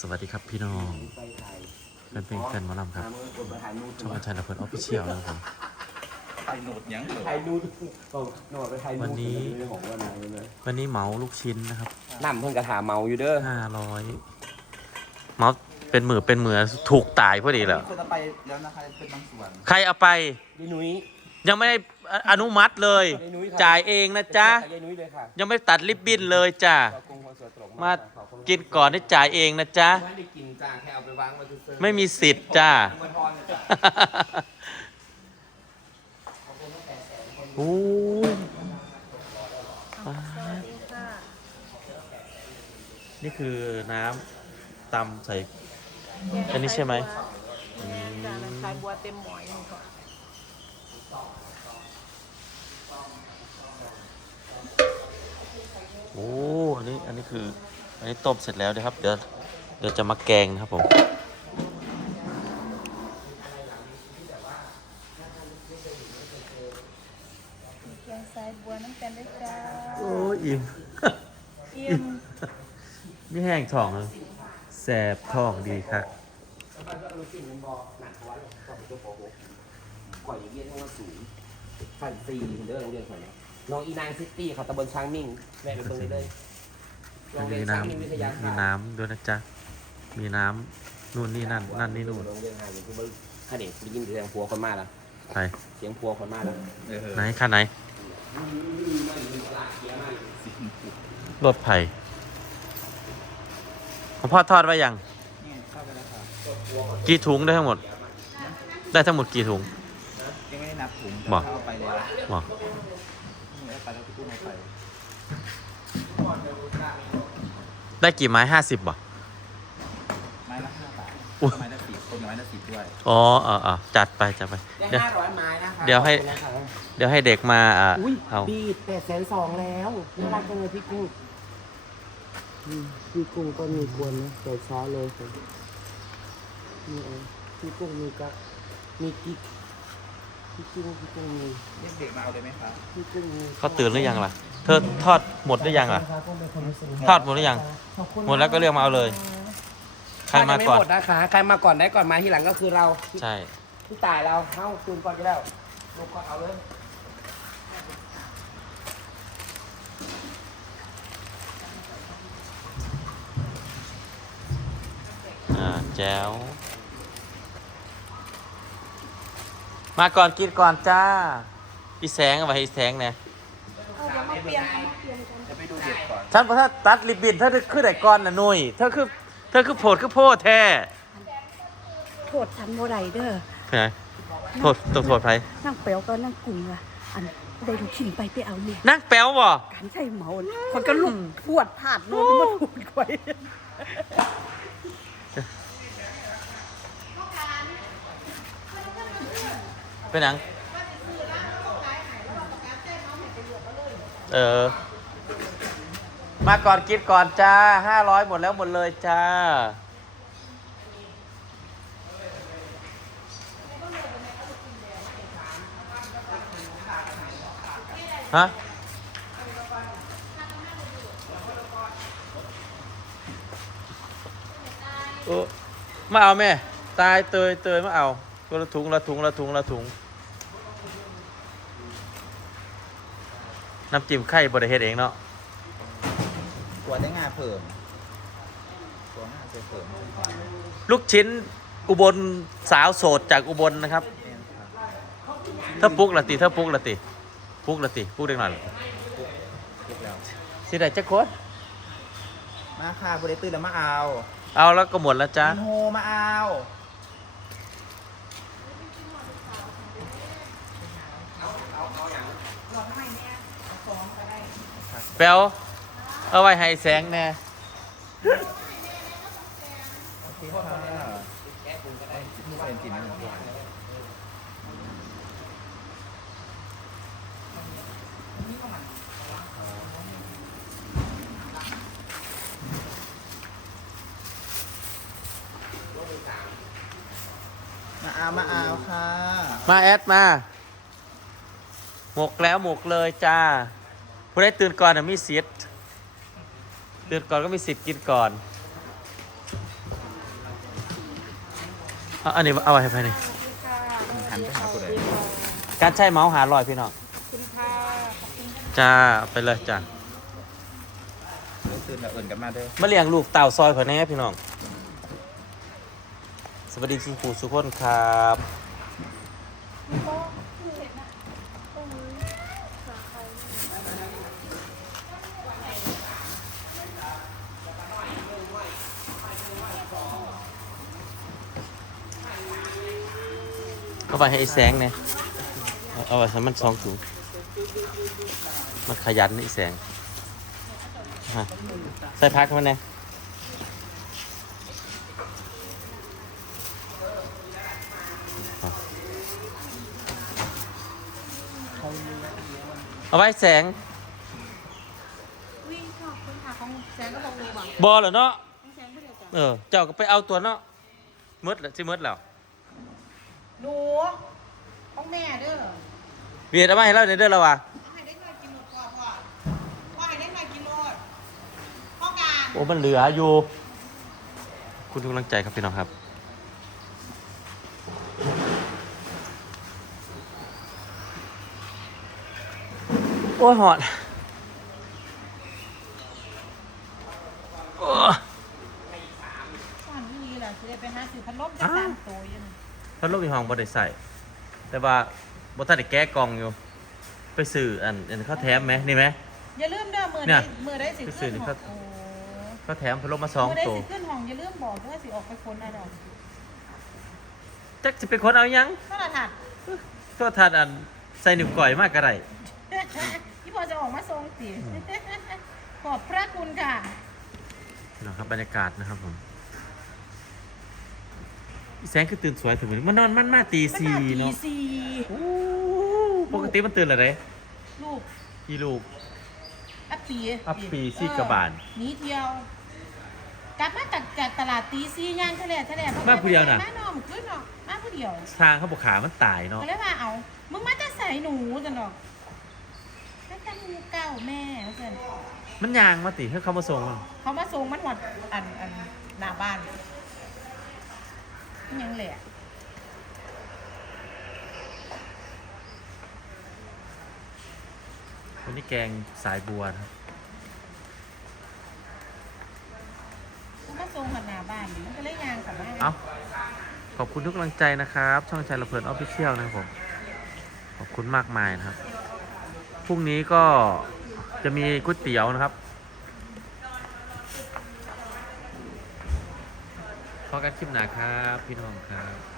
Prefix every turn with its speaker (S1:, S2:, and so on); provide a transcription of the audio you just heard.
S1: สวัสดีครับพี่น้องแฟนเพลงแฟนหมอลำครับช่องอาจารย์ระเบิดออฟฟิเชียลนะครับผม
S2: ไปโหนดยังเหรอ
S3: ไทยนูดโนดไปไทยนูด
S1: วันนี้
S3: ของวันไหนเลย
S1: วันนี้เหมาลูกชิ้นนะครับ
S3: น้ำเพิ่งกระถาเมาอยู่เด้อ
S1: ห้าร้อยเหมาเป็นหมื่นเป็นหมื่นถูกตายพอดีแล้ว
S2: คนจะไปแล้วนะคะเป็นบางส่วน
S1: ใครเอาไป
S3: ยายนุ้ย
S1: ยังไม่ได้อนุมัติเลย
S3: ยายนุ้ยครับ
S1: จ่ายเองนะจ๊ะ
S3: ยายนุ้ยเลยค่ะ
S1: ยังไม่ตัดริบบิ้นเลยจ้ะ
S3: ขอบคุณคนสวยตรง
S1: มา
S3: ขอบคุณ
S1: กินก่อนได้จ่ายเองนะจ๊ะ
S3: ไม่ได้กินจ้าแค่เอาไปวางไว้ซื่อๆ
S1: ไม่มีสิทธิ์จ้า
S3: อวยพรเลยจ้ะ
S1: โอ้ย
S4: สวัสดีค่ะ
S1: นี่คือน้ำตำใส่
S4: แกง
S1: อันนี้ใช่ไหม
S4: แม่นจ้ะน้ำคายบัวเต็มหมอยนี่ก่อน
S1: โอ้ อันนี้ อันนี้คือ อันนี้ต้มเสร็จแล้วนะครับ เดี๋ยว เดี๋ยวจะมาแกงนะครับผม
S4: แกงสายบัวน้ำกันด้วยจ้า
S1: โอ้ยอิ่ม
S4: อิ่ม
S1: ไม่แห้งท้องเลยแสบท้องดีครับ
S3: ข่อยเรียนห้องสูงขันซีเด้อโรงเรียนข่อยเนาะน้องอีนางซิตี้ค่ะตำบลช้างมิ่งแม่ไปเบิ่งได้เลยโรงเรีย
S1: มี
S3: นช้างมิ่งวิทยา
S1: น้ำมี
S3: คาร
S1: น้ำด้วยนะจ๊ะ มีน้ำนู่นนี่นั่นนั่นนี่นู่น
S3: โรงเรียนหาอยู่ที่บ้านข้าเด็กได้ยินเสียงผัวคนมาแล้ว
S1: ไป
S3: เสียงผัวคนมาแล้ว
S2: เออ
S1: ไหนคันไหนรถไผ่ของพ่อทอดไว้ยัง
S2: นี่เข้าไปแล้วค่ะ
S1: กี่ถุงได้ทั้งหมด ได้ทั้งหมดกี่ถุง
S2: ยังไม่ได้นั บถุง
S1: บอก
S2: เข้าไปแล้ว
S1: บอก
S2: นี่เอาไปแล้วพี่ตุ้มเอาไป
S1: ได้กี่ไม้ห้าสิบบ่
S2: ไม้ละห้าบาท
S1: อุ๊ย
S2: ไม้ละสิบคนละไม้ละสิบด้วย
S1: อ๋อเออเออจัดไปจัดไป
S3: ได้
S1: เดี๋ยว
S3: ห้าร้อยไม้นะคะ
S1: เดี๋ยวให้
S3: ขอบคุณนะคะ
S1: เดี๋ยวให้เด็กมาอ่า
S3: อุ้ย
S1: เอา
S3: บีดแปดแสนสองแล้วน่ารักจังเลยพี่กุ้งอืมพี่กุ้งก็มีกวนนะแต่ช้าเลยผมนี่เองพี่กุ้งมีกักมีกิ๊ก พี่กุ้งพี่กุ้งมี
S2: เรียกเด็กมาเอาเลยไหมคะ
S3: พี่กุ้งมี
S1: เขาตื่นหรือยังล่ะ เธอทอดหมดหรือยังล่ะ
S3: กุ้งเป็นคนสวย
S1: ทอดหมดหรือยัง
S3: ขอบคุณ
S1: หมดแล้วก็เรียกมาเอาเลย ใครมาก่อน
S3: ถ้ยังไหมดนะคะ ใครมาก่อนได้ก่อนมาทีหลังก็คือเรา
S1: ใช่
S3: พี่ตายเราเข้าคืนก่อนก็ได้ลูกก่อนเอาเลย
S1: อ่า แจ๋ว มาก่อนกินก่อนจ้าอีแสงเอาไว้ให้อีแสงเนี่ย
S4: เอาเดี๋ยวมาเปลี่ยนกันมาเปลี่ยนกัน
S2: จะไปดูเด็กก่อน
S1: ฉันพอถ้าตัดริบบินเธอคือได้ก่อนนะนุ้ยเธอคือเธอคือโผดคือโพดแท้
S5: โทษฉันบ่ได้เด้อ
S1: เป็นไงโทษต้องโทษใคร
S5: นั่งเปียวก็นั่งกลุ่มว่ะอันได้ลูกชิ้นไปไปเอาเนี่ย
S1: นั่งแป๊วบ่
S5: การใช้เมาน่ะคนก็ลุกพวดพาดโน่นมาถูกไว้
S1: เป็นหยังเออ มาก่อนกินก่อนจ้าห้าร้อยหมดแล้วหมดเลยจ้า ฮะโอ้มาเอาแม่ ตายเตยเตยมาเอา คนละถุงละถุงละถุงละถุงน้ำจิ้มไข่บริเฮ็ดเองเนาะ
S2: ตัวได้งาเพิ่มตัวงาจะเพิ่ม
S1: ลูกชิ้นอุบลสาวโสดจากอุบลนะครับ
S2: แน่นค่ะ
S1: ถ้าปุ๊กละติถ้าปุ๊กละติปุ๊กละติปุ๊กเด็กหน่อย
S2: คิดแล้ว
S1: สิได้จักคน
S2: มาค่ะบริตื่นแล้วมาเอา
S1: เอาแล้วก็หมดแล้วจ้า
S2: มินโฮมาเอา
S1: แปลวเอาไว้ให้แสงแน่
S2: โอเคค่ะนี่เป็นจริงนะหนูมาเอามาเอาค่ะ
S1: มาแอดมา หมกแล้วหมกเลยจ้า ผู้ได้ตื่นก่อนนะมีสิทธิ์ตื่นก่อนก็มีสิทธิ์กินก่อนเอาอันนี้เอาไว้ให้ภายใน
S2: หันไปหาตัวใด
S1: การใช้เมาส์หาลอยพี่น้อง
S4: คุณค่ะขอบคุณค่ะ
S1: จ้าไปเลยจ้า
S2: เดี๋ยวตื่นแล้วเอินกันมาเด้อ
S1: มาเลี้ยงลูกเต่าซอยเผื่อแน่พี่น้อง สวัสดีคุณปู่สุขคนครับ เอาไปให้ไอ้แสงเนี่ยเอาเอาไปให้มันสองถุงมันขยันนี่ไอ้แสงฮะใส่พักมันเนี่ยเอาไว้แสง
S4: วิ่งขอบคุณค่ะของแสงก็บอกรู้บ่
S1: บอเหรอเนาะ
S4: ของแสงก็เดียวจ้ะ
S1: เออ เจ้าก็ไปเอาตัวเนาะมืดแล้วสิมืดแล้ว
S4: หนูของแม่เด้อ
S1: เวียดเอามาให้เราเด้อเด้อแล้ววะ
S4: เอาให้ได้มากินหมดก่อนพ่อพ่อให้ได้มากินหมดพ่อการ
S1: โอ้มันเหลืออยู่ คุณทุกกำลังใจครับพี่น้องครับ โอ้ยหอดโอ้ย
S4: ก่อนนี้แหละจะได้ไปหาซื้อพัดลมจะตามโตอยัง
S1: พัดลมอีห้องบ่ได้ใส่ แต่ว่าบ่ทันได้แก้กล่องอยู่ ไปซื้ออันอันเขาแถมไหมนี่ไหม
S4: อย่าลืมเด้อมือ
S1: เนี่
S4: ได้
S1: ย
S4: มือได้สิ
S1: ไปซื้
S4: ขึ้
S1: อนนี่
S4: ห้
S1: ก็
S4: องโอ้
S1: เขาแถมพัดลมมาสอง
S4: มือได้
S1: ตัว
S4: สิขึ้นห้องอย่าลืมบอกด้วยสิออกไปคนอะไรดอก
S1: จักสิเป็นคนเอาหยัง
S4: โทรทัศน์
S1: ก็ทัดอันใส่นิ้วก้อยมากก็ได้
S4: พี่พอจะออกมาทรงสิขอบพระคุณค่ะ
S1: นะครับบรรยากาศนะครับผมอี แสงคือตื่นสวยถึงมือมันนอนมันมาตี
S4: มัน
S1: สี่
S4: มาตี
S1: เนาะ
S4: สี่
S1: โอ้ปกติมันตื่นอะไร
S4: ลูก
S1: กี่ลูก
S4: อัปปี
S1: อัปปีซี่กระบาล
S4: เออหนีเที่ยวกลับมาจากจากตลาดตีสี่ย่างทะเลทะเล
S1: มาผู้เดียวน่ะ
S4: มาน้องขึ้นเนาะมาผู้เดียว
S1: ทางเขาบอกขามันตายเนาะ
S4: ก็เลยว่าเอามึงมาจะใส่หนูจังดอกนั่นจะหนูเก้าแม่เพื่อน
S1: มันยางมาติให้เขามาส่งมัน
S4: เขามาส่งมันหมดอันอันหน้าบ้านมัน ยังแหละ
S1: วันนี้แกงสายบัวนะครับ
S4: มันมาส่งมันหน้าบ้านมันก็เลยยางกลับมา
S1: เอาขอบคุณทุกกำลังใจนะครับ ช่องชายระเพลินออฟฟิเชียลนะครับผมขอบคุณมากมายนะครับพรุ่งนี้ก็จะมีก๋วยเตี๋ยวนะครับ พอกันคลิปหนาครับ พี่น้องครับ